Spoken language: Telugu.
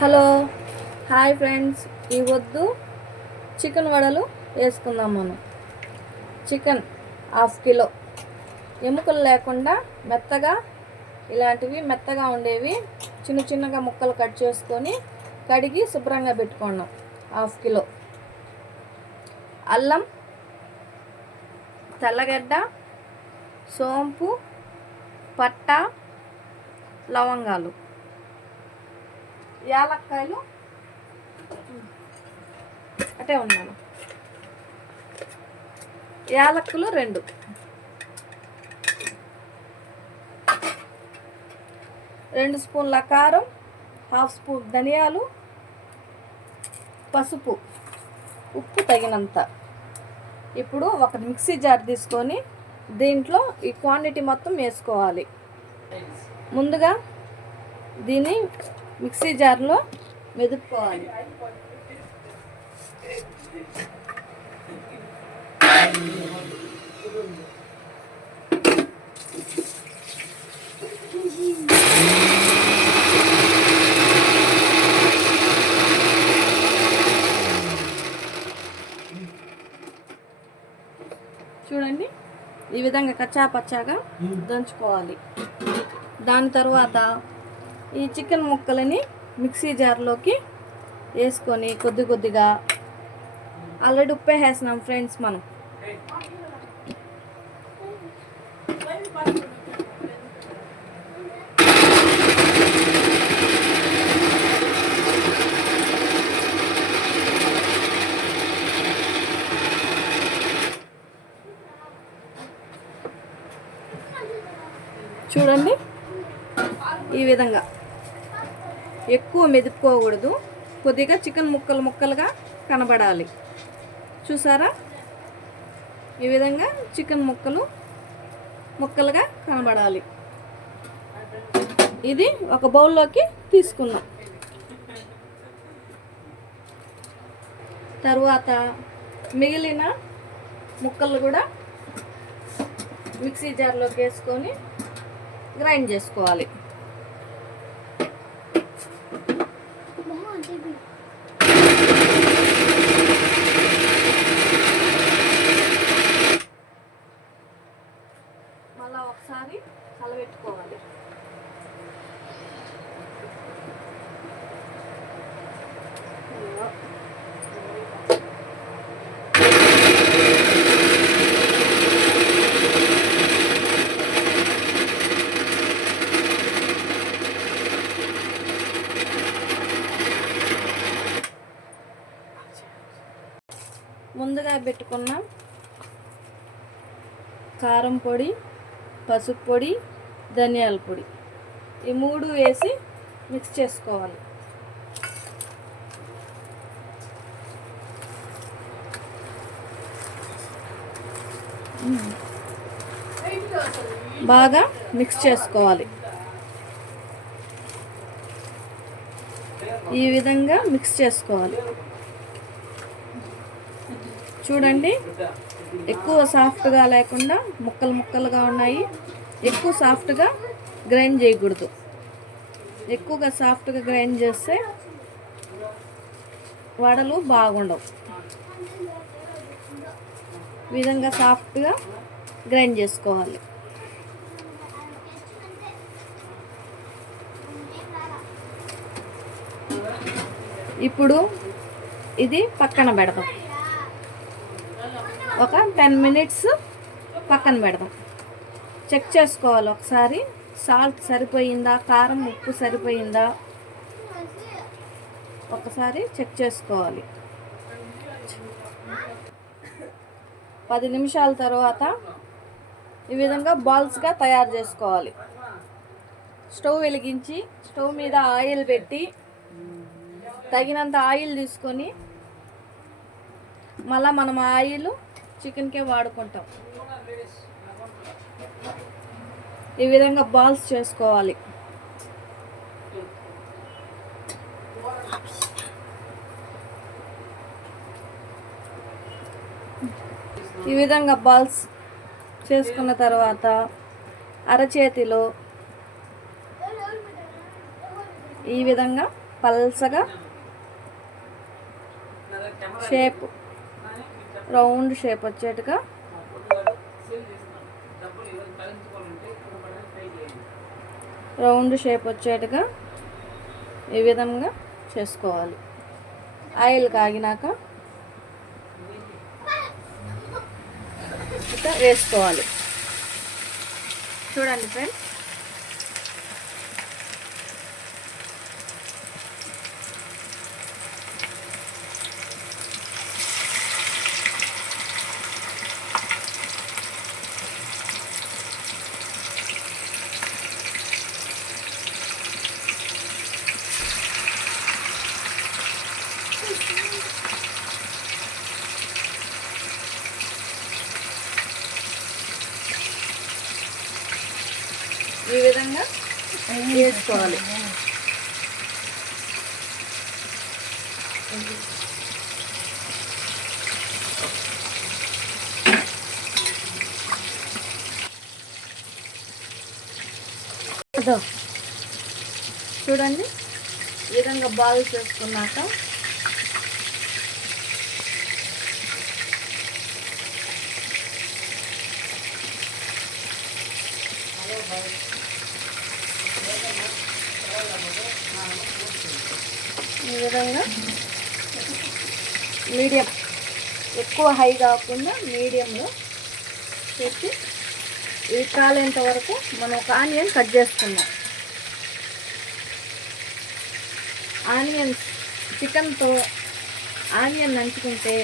హలో హాయ్ ఫ్రెండ్స్, ఈ వద్దు చికెన్ వడలు వేసుకుందాం. మనం చికెన్ హాఫ్ కిలో, ఎముకలు లేకుండా మెత్తగా, ఇలాంటివి మెత్తగా ఉండేవి చిన్న చిన్నగా ముక్కలు కట్ చేసుకొని కడిగి శుభ్రంగా పెట్టుకున్నాం. హాఫ్ కిలో అల్లం, తెల్లగడ్డ, సోంపు, పట్ట, లవంగాలు, యాలక్కాయలు అటే ఉన్నాను, యాలక్కులు 2, స్పూన్ల కారం, హాఫ్ స్పూన్ ధనియాలు, పసుపు, ఉప్పు తగినంత. ఇప్పుడు ఒక మిక్సీ జార్ తీసుకొని దీంట్లో ఈ క్వాంటిటీ మొత్తం వేసుకోవాలి. ముందుగా దీన్ని మిక్సీ జార్లో మెదుపుకోవాలి. చూడండి, ఈ విధంగా కచ్చా పచ్చాగా దంచుకోవాలి. దాని తర్వాత ఈ చికెన్ ముక్కలని మిక్సీ జార్లోకి వేసుకొని కొద్ది కొద్దిగా, ఆల్రెడీ ఉప్పే వేసినాం ఫ్రెండ్స్ మనం. చూడండి, ఈ విధంగా ఎక్కువ మెదుపుకోకూడదు, కొద్దిగా చికెన్ ముక్కలు ముక్కలుగా కనబడాలి. చూసారా, ఈ విధంగా చికెన్ ముక్కలు ముక్కలుగా కనబడాలి. ఇది ఒక బౌల్లోకి తీసుకుందాం. తరువాత మిగిలిన ముక్కలు కూడా మిక్సీ జార్లోకి వేసుకొని గ్రైండ్ చేసుకోవాలి. మళ్ళా ఒకసారి కలబెట్టుకోవాలి. ముందుగా పెట్టుకున్న కారం పొడి, పసుపు పొడి, ధనియాల పొడి, ఈ 3 వేసి మిక్స్ చేసుకోవాలి. బాగా మిక్స్ చేసుకోవాలి. ఈ విధంగా మిక్స్ చేసుకోవాలి. చూడండి, ఎక్కువ సాఫ్ట్గా లేకుండా ముక్కలు ముక్కలుగా ఉన్నాయి. ఎక్కువ సాఫ్ట్గా గ్రైండ్ చేయకూడదు. ఎక్కువగా సాఫ్ట్గా గ్రైండ్ చేస్తే వడలు బాగుండవు. ఈ విధంగా సాఫ్ట్గా గ్రైండ్ చేసుకోవాలి. ఇప్పుడు ఇది పక్కన పెడదాం. ఒక 10 మినిట్స్ పక్కన పెడదాం. చెక్ చేసుకోవాలి ఒకసారి, సాల్ట్ సరిపోయిందా, కారం ఉప్పు సరిపోయిందా ఒకసారి చెక్ చేసుకోవాలి. 10 నిమిషాల తర్వాత ఈ విధంగా బాల్స్గా తయారు చేసుకోవాలి. స్టవ్ వెలిగించి స్టవ్ మీద ఆయిల్ పెట్టి తగినంత ఆయిల్ తీసుకొని, మళ్ళీ మనం ఆయిల్ చికెన్కే వాడుకుంటాం. ఈ విధంగా బాల్స్ చేసుకోవాలి. ఈ విధంగా బాల్స్ చేసుకున్న తర్వాత అరచేతిలో ఈ విధంగా పల్సగా షేప్, రౌండ్ షేప్ వచ్చేట్టుగా ఈ విధంగా చేసుకోవాలి. ఆయిల్ కాగినాక ఇట్లా వేసుకోవాలి. చూడండి ఫ్రెండ్స్, ఈ విధంగా వేసుకోవాలి. చూడండి, ఈ విధంగా బాల్స్ చేసుకున్నాక ఈ విధంగా మీడియం, ఎక్కువ హై కాకుండా మీడియంలో పెట్టి ఇది కాలేంత వరకు మనం ఒక ఆనియన్ కట్ చేసుకున్నాం. ఆనియన్స్ చికెన్తో ఆనియన్ నంచుకుంటే